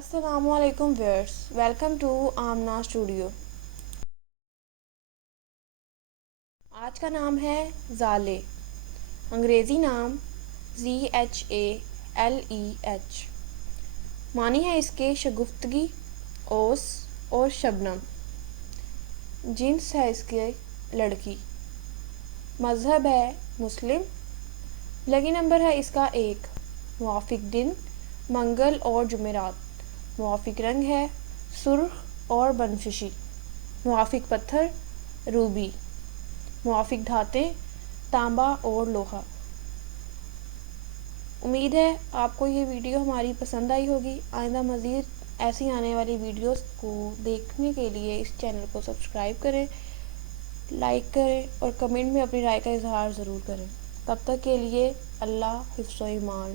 السلام علیکم wears, welcome to Amna studio. آج کا نام ہے زالے، انگریزی نام ZHALEH۔ معنی ہے اس کے شگفتگی، اوس اور شبنم۔ جنس ہے اس کے لڑکی۔ مذہب ہے مسلم۔ لکی نمبر ہے اس کا 1۔ موافق دن منگل اور جمعرات۔ موافق رنگ ہے سرخ اور بنفشی۔ موافق پتھر روبی۔ موافق دھاتیں تانبا اور لوہا۔ امید ہے آپ کو یہ ویڈیو ہماری پسند آئی ہوگی۔ آئندہ مزید ایسی آنے والی ویڈیوز کو دیکھنے کے لیے اس چینل کو سبسکرائب کریں، لائک کریں اور کمنٹ میں اپنی رائے کا اظہار ضرور کریں۔ تب تک کے لیے اللہ حفظ و ایمان۔